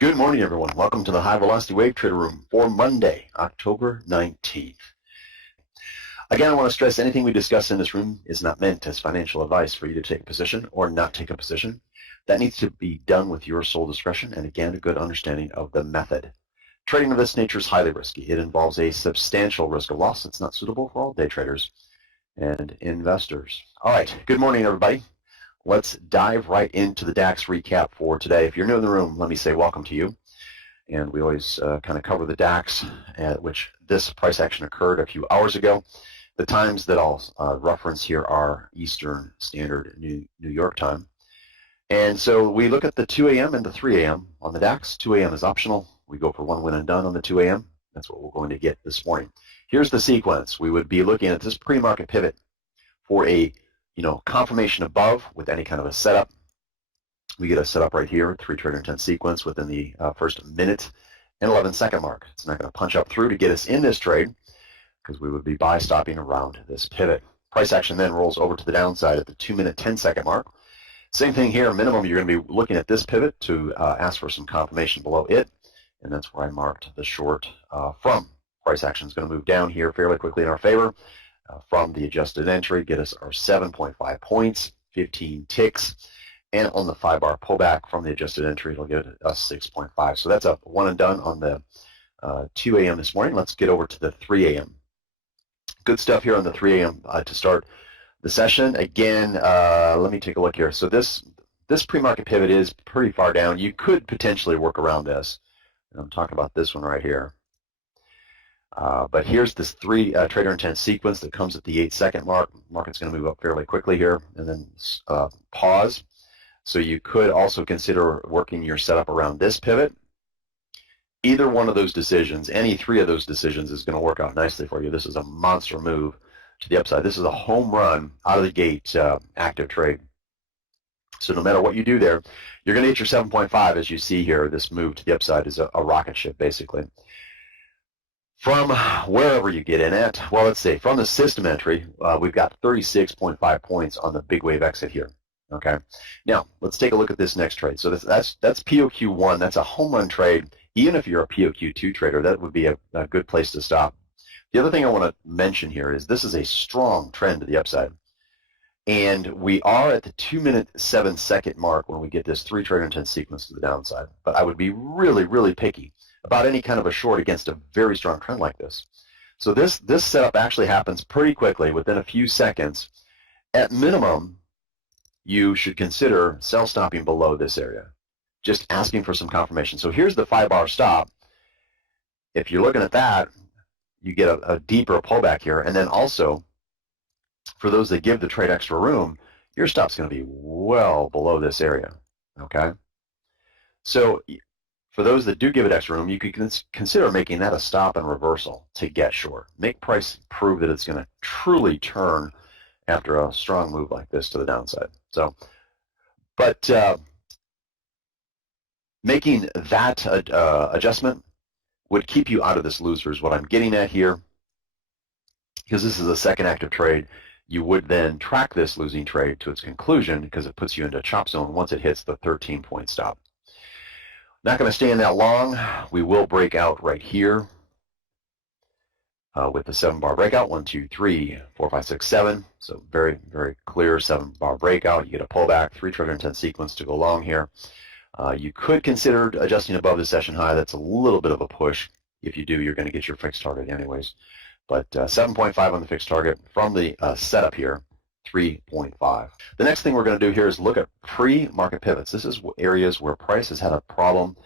Good morning, everyone. Welcome to the High Velocity Wave Trader Room for Monday, October 19th. Again, I want to stress anything we discuss in this room is not meant as financial advice for you to take a position or not take a position. That needs to be done with your sole discretion and, again, a good understanding of the method. Trading of this nature is highly risky. It involves a substantial risk of loss. It's not suitable for all day traders and investors. All right, good morning, everybody. Let's dive right into the DAX recap for today. If you're new in the room, let me say welcome to you. And we always kind of cover the DAX, which this price action occurred a few hours ago. The times that I'll reference here are Eastern Standard New York time. And so we look at the 2 a.m. and the 3 a.m. on the DAX. 2 a.m. is optional. We go for one win and done on the 2 a.m. That's what we're going to get this morning. Here's the sequence. We would be looking at this pre-market pivot for a confirmation above with any kind of a setup. We get a setup right here, 3 trader intent sequence within the first minute and 11-second mark. It's not going to punch up through to get us in this trade because we would be buy stopping around this pivot. Price action then rolls over to the downside at the 2-minute, 10-second mark. Same thing here, minimum, you're going to be looking at this pivot to ask for some confirmation below it, and that's where I marked the short from. Price action is going to move down here fairly quickly in our favor. From the adjusted entry, get us our 7.5 points, 15 ticks, and on the 5-bar pullback from the adjusted entry, it'll get us 6.5. So that's a one and done on the 2 a.m. this morning. Let's get over to the 3 a.m. Good stuff here on the 3 a.m. To start the session. Again, let me take a look here. So this pre-market pivot is pretty far down. You could potentially work around this. And I'm talking about this one right here. But here's this 3 trader intent sequence that comes at the 8-second mark. Market's going to move up fairly quickly here and then pause. So you could also consider working your setup around this pivot. Either one of those decisions, any 3 of those decisions is going to work out nicely for you. This is a monster move to the upside. This is a home run out of the gate active trade. So no matter what you do there, you're going to get your 7.5 as you see here. This move to the upside is a rocket ship basically. From wherever you get in at, well, let's say from the system entry, we've got 36.5 points on the big wave exit here. Okay. Now let's take a look at this next trade. So that's POQ1. That's a home run trade. Even if you're a POQ2 trader, that would be a good place to stop. The other thing I want to mention here is this is a strong trend to the upside, and we are at the 2-minute, 7-second mark when we get this 3 trader intent sequence to the downside. But I would be really, really picky about any kind of a short against a very strong trend like this. So this setup actually happens pretty quickly within a few seconds. At minimum, you should consider sell stopping below this area, just asking for some confirmation. So here's the 5-bar stop. If you're looking at that, you get a deeper pullback here. And then also, for those that give the trade extra room, your stop's going to be well below this area. Okay? So for those that do give it extra room, you could consider making that a stop and reversal to get short. Make price prove that it's going to truly turn after a strong move like this to the downside. So, but making that adjustment would keep you out of this loser is what I'm getting at here. Because this is a second active trade, you would then track this losing trade to its conclusion because it puts you into chop zone once it hits the 13-point stop. Not going to stay in that long. We will break out right here with the 7-bar breakout. 1, 2, 3, 4, 5, 6, 7. So very, very clear 7-bar breakout. You get a pullback, 3 trader intent sequence to go long here. You could consider adjusting above the session high. That's a little bit of a push. If you do, you're going to get your fixed target anyways. But 7.5 on the fixed target from the setup here. 3.5. The next thing we're going to do here is look at pre-market pivots. This is areas where price has had a problem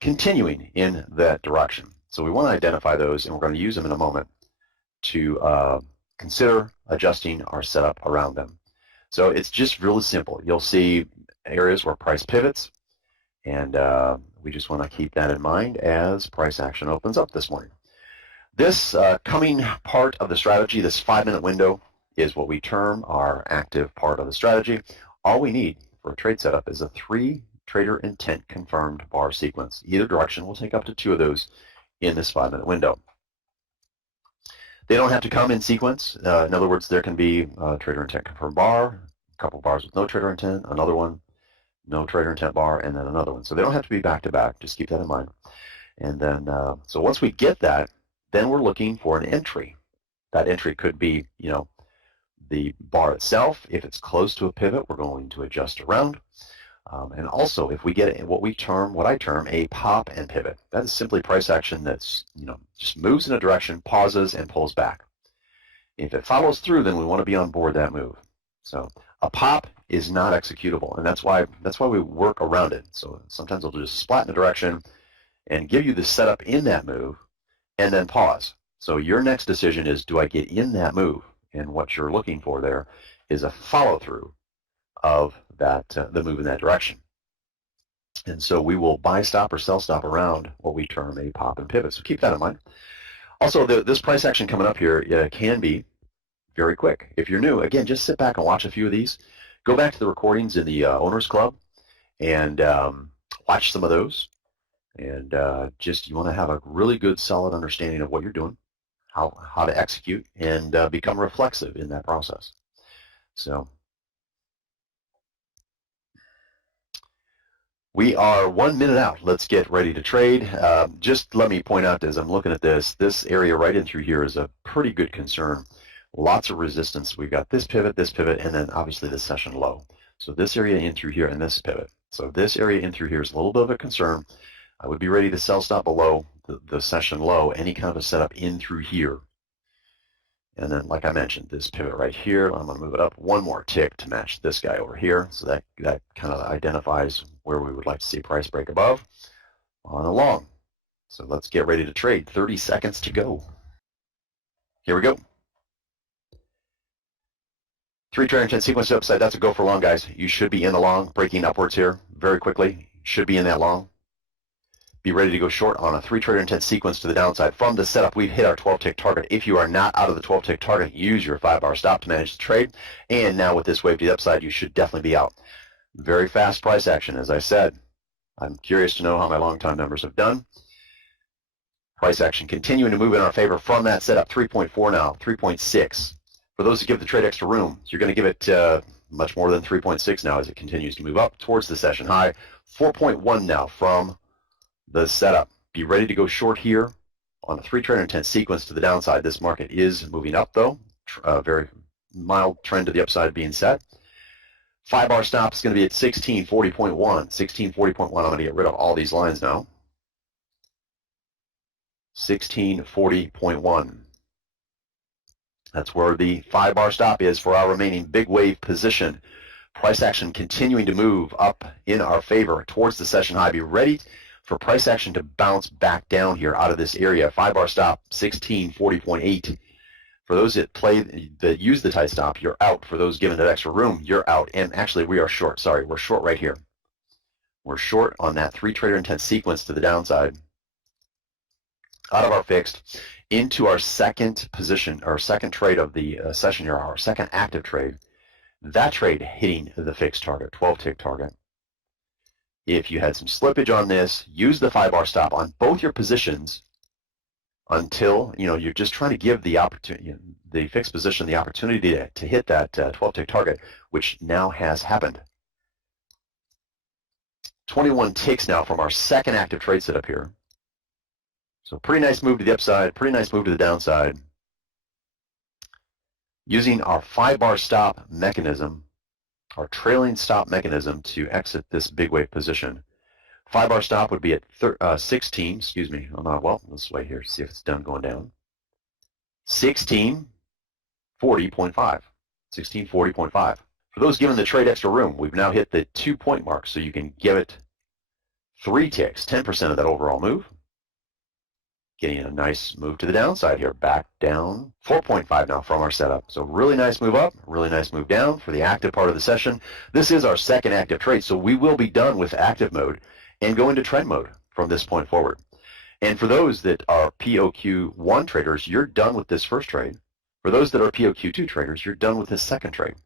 continuing in that direction. So we want to identify those, and we're going to use them in a moment to consider adjusting our setup around them. So it's just really simple. You'll see areas where price pivots, and we just want to keep that in mind as price action opens up this morning. This coming part of the strategy, this 5-minute window, is what we term our active part of the strategy. All we need for a trade setup is a 3 trader intent confirmed bar sequence. Either direction, we'll take up to 2 of those in this 5-minute window. They don't have to come in sequence. In other words, there can be a trader intent confirmed bar, a couple bars with no trader intent, another one, no trader intent bar, and then another one. So they don't have to be back to back. Just keep that in mind. And then, so once we get that, then we're looking for an entry. That entry could be, you know, the bar itself. If it's close to a pivot, we're going to adjust around. And also, if we get what I term a pop and pivot, that is simply price action that's, you know, just moves in a direction, pauses, and pulls back. If it follows through, then we want to be on board that move. So a pop is not executable, and that's why we work around it. So sometimes we'll just splat in a direction and give you the setup in that move, and then pause. So your next decision is, do I get in that move? And what you're looking for there is a follow-through of that the move in that direction. And so we will buy stop or sell stop around what we term a pop and pivot. So keep that in mind. Also, this price action coming up here can be very quick. If you're new, again, just sit back and watch a few of these. Go back to the recordings in the Owners Club and watch some of those. And just you want to have a really good, solid understanding of what you're doing, how to execute, and become reflexive in that process. So we are 1 minute out. Let's get ready to trade. Just let me point out as I'm looking at this area right in through here is a pretty good concern. Lots of resistance. We've got this pivot, and then obviously the session low. So this area in through here and this pivot. So this area in through here is a little bit of a concern. I would be ready to sell stop below the session low, any kind of a setup in through here. And then, like I mentioned, this pivot right here, I'm going to move it up one more tick to match this guy over here. So that kind of identifies where we would like to see price break above on a long. So let's get ready to trade. 30 seconds to go. Here we go. 3 trader intent sequence to upside. That's a go for long, guys. You should be in the long, breaking upwards here very quickly. Should be in that long. Be ready to go short on a 3 trader intent sequence to the downside. From the setup, we've hit our 12-tick target. If you are not out of the 12-tick target, use your 5-bar stop to manage the trade. And now with this wave to the upside, you should definitely be out. Very fast price action, as I said. I'm curious to know how my long-time members have done. Price action continuing to move in our favor from that setup. 3.4 now, 3.6. For those who give the trade extra room, you're going to give it much more than 3.6 now as it continues to move up towards the session high. 4.1 now from the setup. Be ready to go short here on a 3 trader intent sequence to the downside. This market is moving up though. Very mild trend to the upside being set. 5-bar stop is going to be at 1640.1. 1640.1. I'm going to get rid of all these lines now. 1640.1. That's where the 5-bar stop is for our remaining big wave position. Price action continuing to move up in our favor towards the session high. Be ready for price action to bounce back down here out of this area. 5-bar stop, 1640.8. For those that use the tight stop, you're out. For those given that extra room, you're out. And actually, we are short. Sorry, we're short right here. We're short on that 3 trader intent sequence to the downside. Out of our fixed into our second position, our second trade of the session here, our second active trade. That trade hitting the fixed target, 12-tick target. If you had some slippage on this, use the 5-bar stop on both your positions until you're just trying to give the opportunity, the fixed position, the opportunity to hit that 12-tick target, which now has happened. 21 ticks now from our second active trade setup here. So pretty nice move to the upside, pretty nice move to the downside. Using our 5-bar stop mechanism, our trailing stop mechanism to exit this big wave position. 5-bar stop would be at 16, excuse me, well, let's wait here, see if it's done going down. 1640.5, 1640.5. For those given the trade extra room, we've now hit the 2-point mark, so you can give it 3 ticks, 10% of that overall move. Getting a nice move to the downside here, back down 4.5 now from our setup. So really nice move up, really nice move down for the active part of the session. This is our second active trade, so we will be done with active mode and go into trend mode from this point forward. And for those that are POQ1 traders, you're done with this first trade. For those that are POQ2 traders, you're done with this second trade.